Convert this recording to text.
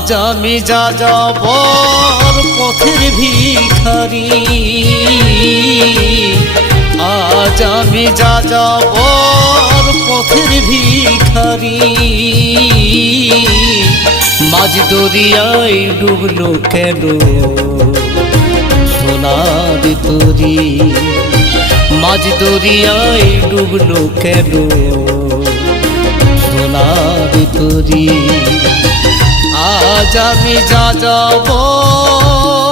আজ আমি যাযাবর পথের ভিখারি, আজ আমি যাযাবর পথের ভিখারি। মাঝ দরিয়ায় ডুবলো কেন সোনার তরী, মাঝ দরিয়ায় ডুবলো কেন সোনার তরী। আজ আমি যাযাবর